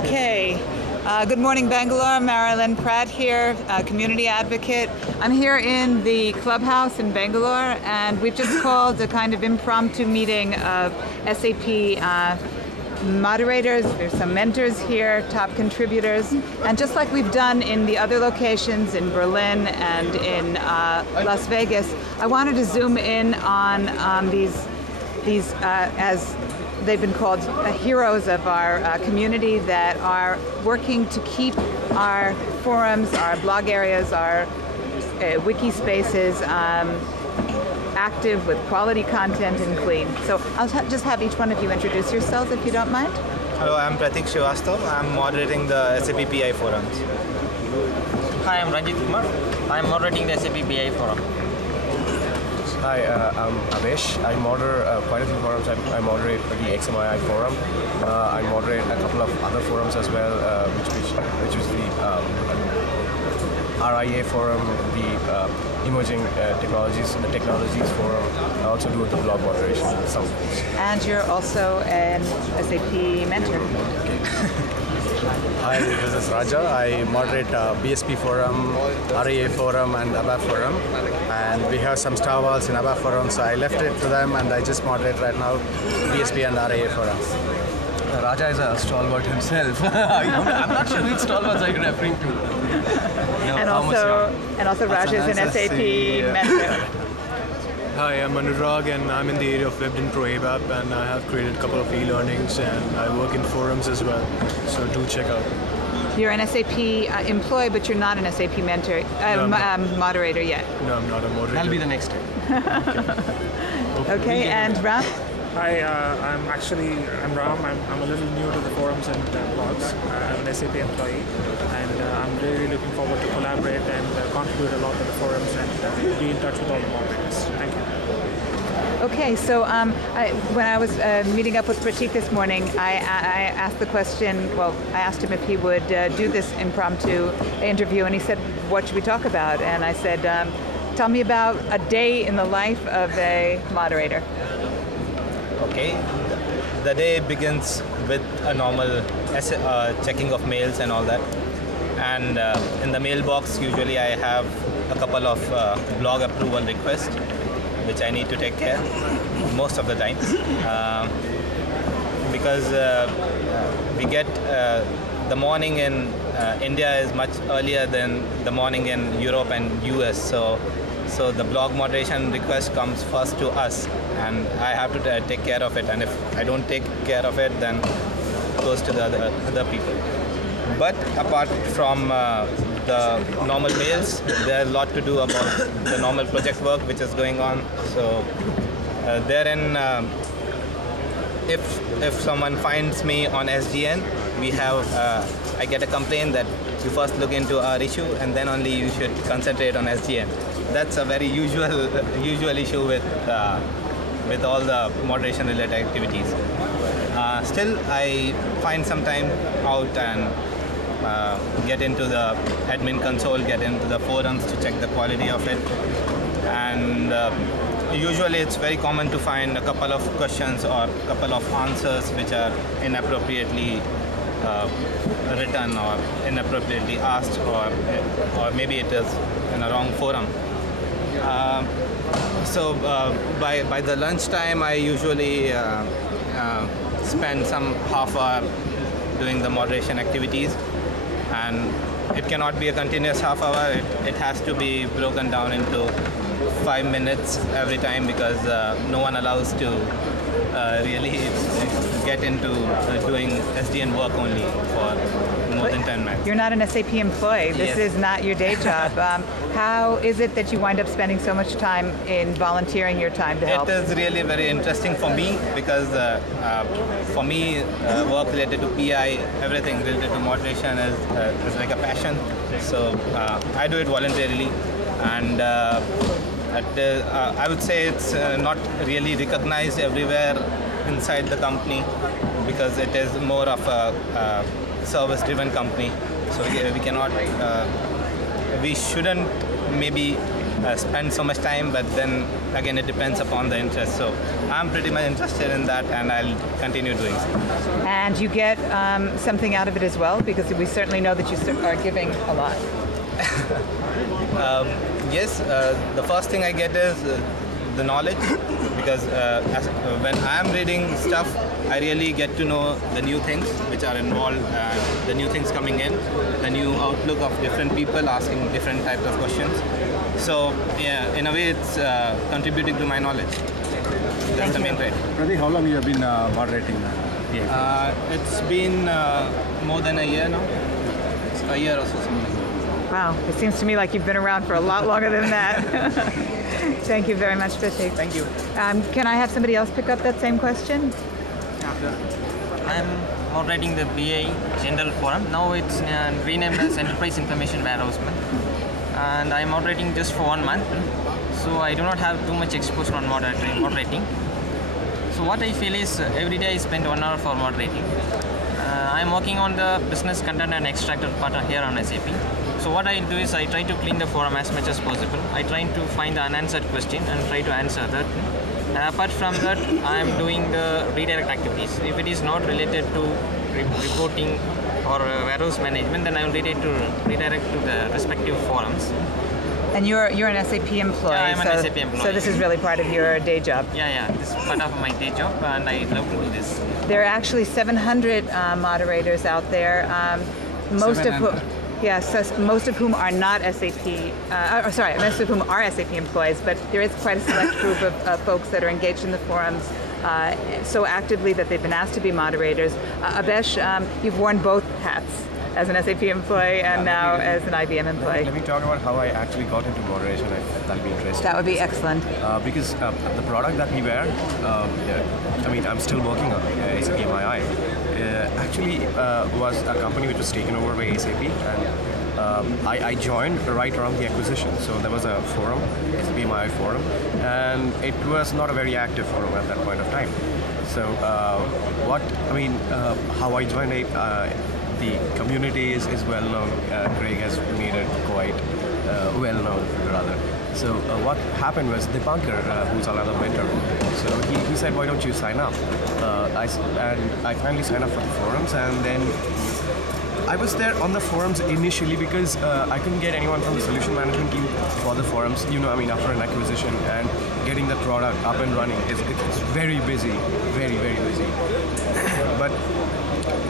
Okay. Good morning, Bangalore. Marilyn Pratt here, community advocate. I'm here in the clubhouse in Bangalore, and we've just called a kind of impromptu meeting of SAP moderators. There's some mentors here, top contributors, and just like we've done in the other locations in Berlin and in Las Vegas, I wanted to zoom in on these as they've been called heroes of our community that are working to keep our forums, our blog areas, our wiki spaces active with quality content and clean. So I'll just have each one of you introduce yourselves if you don't mind. Hello, I'm Pratik Srivastav. I'm moderating the SAP PI forums. Hi, I'm Ranjit Kumar. I'm moderating the SAP PI forum. Hi, I'm Avesh. I moderate quite a few forums. I moderate the XMII forum. I moderate a couple of other forums as well, which is the RIA forum, the Emerging Technologies forum. I also do the blog moderation sometimes. And you're also an SAP mentor. Hi, this is Raja. I moderate BSP forum, RAA forum, and ABAP forum. And we have some star walls in ABAP forum, so I left it to them, and I just moderate right now BSP and RAA forums. Raja is a stalwart himself. I'm not sure which stalwarts are you referring to. And also Raja is an SAP mentor. Hi, I'm Anurag, and I'm in the area of Web and Pro ABAP, and I have created a couple of e-learnings, and I work in forums as well, so do check out. You're an SAP employee, but you're not an SAP mentor, moderator yet. No, I'm not a moderator. That'll be the next step. Okay, and Ram? Hi, I'm Ram. I'm a little new to the forums and blogs. I'm an SAP employee, and I'm really looking forward to collaborate and contribute a lot to the forums and be in touch with all the moderators. Thank you. Okay, so when I was meeting up with Pratik this morning, I asked the question, well, I asked him if he would do this impromptu interview, and he said, what should we talk about? And I said, tell me about a day in the life of a moderator. Okay, the day begins with a normal checking of mails and all that. And in the mailbox, usually I have a couple of blog approval requests, which I need to take care most of the time. Because we get the morning in India is much earlier than the morning in Europe and US. So the blog moderation request comes first to us, and I have to take care of it. And if I don't take care of it, then it goes to the other people. But apart from the normal mails, there's a lot to do about the normal project work which is going on. So therein, if someone finds me on SGN, we have I get a complaint that you first look into our issue and then only you should concentrate on SGN. That's a very usual issue with all the moderation related activities. Still, I find some time out and get into the admin console, get into the forums to check the quality of it. And usually it's very common to find a couple of questions or a couple of answers which are inappropriately written or inappropriately asked, or maybe it is in a wrong forum. So by the lunchtime, I usually spend some half hour doing the moderation activities, and it cannot be a continuous half hour. It has to be broken down into 5 minutes every time, because no one allows to really get into doing SDN work only for more than 10 minutes. You're not an SAP employee. This Yes. is not your day job. How is it that you wind up spending so much time in volunteering your time to help? It is really very interesting for me, because for me, work related to PI, everything related to moderation is like a passion. So I do it voluntarily, and I would say it's not really recognized everywhere inside the company, because it is more of a service-driven company. So we cannot, we shouldn't maybe spend so much time, but then again it depends upon the interest. So I'm pretty much interested in that, and I'll continue doing so. And you get something out of it as well, because we certainly know that you are giving a lot. Yes, the first thing I get is the knowledge, because when I'm reading stuff, I really get to know the new things which are involved, the new things coming in, the new outlook of different people asking different types of questions. So yeah, in a way it's contributing to my knowledge. That's the main point. Pradeep, how long you have been moderating? It's been more than a year now. A year or so. Wow, it seems to me like you've been around for a lot longer than that. Thank you very much, Pratik. Thank you. Can I have somebody else pick up that same question? I'm moderating the BA General Forum. Now it's renamed as Enterprise Information Warehouse. And I'm moderating just for 1 month. So I do not have too much exposure on moderating. So what I feel is every day I spend 1 hour for moderating. I'm working on the business content and extractor part here on SAP. So what I do is I try to clean the forum as much as possible. I try to find the unanswered question and try to answer that. Apart from that, I am doing the redirect activities. If it is not related to reporting or warehouse management, then I will redirect to the respective forums. And you're an SAP employee. Yeah, I'm an SAP employee. So this is really part of your day job. Yeah, this is part of my day job, and I love to do this. There are actually 700 moderators out there, most of whom are not SAP. Most of whom are SAP employees, but there is quite a select group of folks that are engaged in the forums so actively that they've been asked to be moderators. Abesh, you've worn both hats, as an SAP employee and now as an IBM employee. Let me talk about how I actually got into moderation. That'll be interesting. That would be excellent. Because the product that we wear, I'm still working on SAP MII. Actually was a company which was taken over by SAP, and I joined right around the acquisition. So there was a forum, SAP MII forum, and it was not a very active forum at that point of time. So how I joined it, the community is well known. Craig has made it quite well known, rather. So what happened was Dipankar, who's another mentor, so he said, why don't you sign up? I finally signed up for the forums, and then I was there on the forums initially because I couldn't get anyone from the solution management team for the forums. After an acquisition and getting the product up and running, it's very busy, very, very busy. But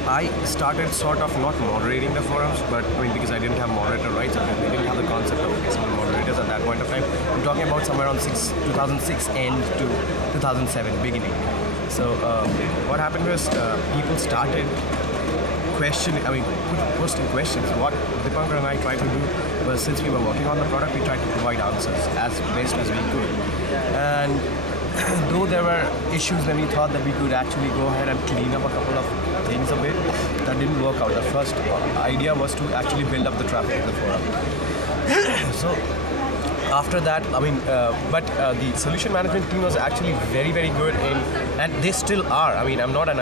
I started sort of not moderating the forums, but because I didn't have moderator rights, they didn't have the concept of external moderators at that point of time. I'm talking about somewhere around 2006 end to 2007 beginning. So what happened was people started posting questions. What Dipankar and I tried to do was, since we were working on the product, we tried to provide answers as best as we could. And though there were issues, then we thought that we could actually go ahead and clean up a couple of things a bit. That didn't work out. The first idea was to actually build up the traffic in the forum. So after that, the solution management team was actually very, very good and they still are. I'm not an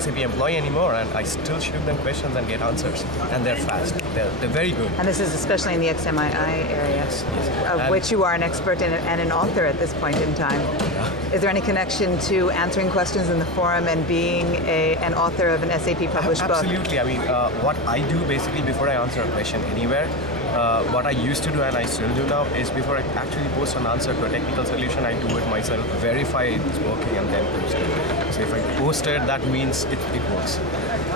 SAP employee anymore, and I still shoot them questions and get answers, and they're fast. They're very good. And this is especially in the XMII area, yes. Of which you are an expert in and an author at this point in time. Yeah. Is there any connection to answering questions in the forum and being an author of an SAP published book? Absolutely. What I do basically before I answer a question anywhere, what I used to do and I still do now is, before I actually post an answer to a technical solution, I do it myself, verify it's working, and then post it. So if I post it, that means it works.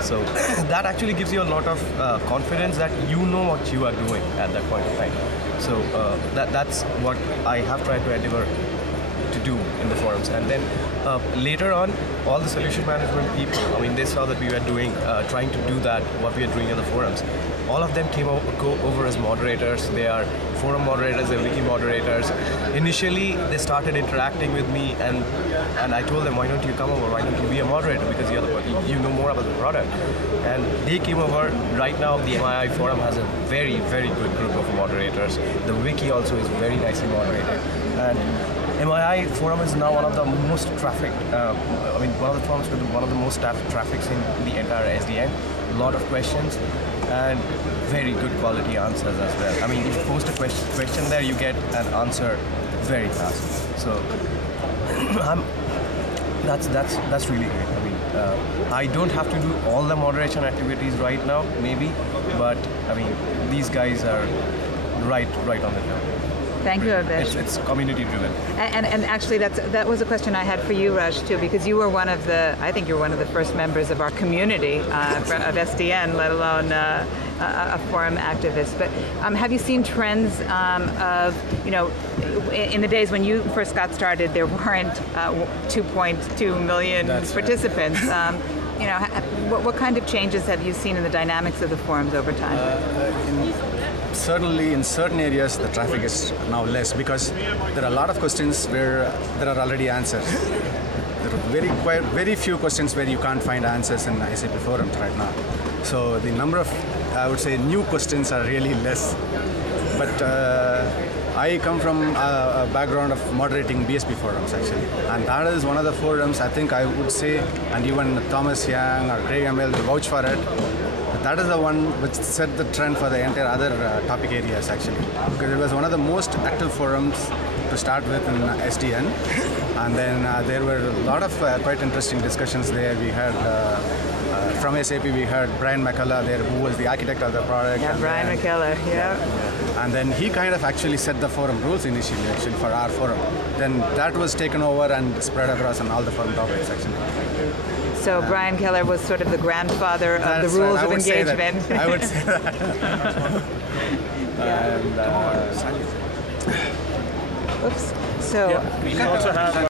So that actually gives you a lot of confidence that you know what you are doing at that point of time. So that's what I have tried to endeavor to do in the forums. And then later on, all the solution management people, they saw that we were trying to do that, what we are doing in the forums. All of them go over as moderators. They are forum moderators, they're wiki moderators. Initially, they started interacting with me, and I told them, why don't you come over? Why don't you be a moderator? Because you know more about the product. And they came over. Right now, the MII forum has a very, very good group of moderators. The wiki also is very nicely moderated. And MII forum is now one of the most trafficked, one of the forums with one of the most traffics in the entire SDN. A lot of questions. and very good quality answers as well. I mean, if you post a question there, you get an answer very fast. So that's really great. I mean, I don't have to do all the moderation activities right now, maybe, but I mean, these guys are right on the job. Thank you, Avish. It's community driven. And actually, that was a question I had for you, Raj, too, because you were I think you're one of the first members of our community of SDN, let alone a forum activist. But have you seen trends of, in the days when you first got started, there weren't 2.2 million participants. What kind of changes have you seen in the dynamics of the forums over time? Certainly, in certain areas, the traffic is now less because there are a lot of questions where there are already answers. There are very few questions where you can't find answers in SAP forums right now. So the number of, I would say, new questions are really less. But I come from a background of moderating BSP forums, actually. And that is one of the forums, I think I would say, and even Thomas Young or Craig Amell will vouch for it. That is the one which set the trend for the entire other topic areas, actually. Because it was one of the most active forums to start with in SDN. And then there were a lot of quite interesting discussions there. We had, from SAP, we had Brian McCullough there, who was the architect of the product. Yeah, Brian McCullough, yeah. And then he kind of actually set the forum rules initially, actually, for our forum. Then that was taken over and spread across on all the forum topics, actually. So Brian Keller was sort of the grandfather of the rules of engagement. I would say that. And, Oops. So we also have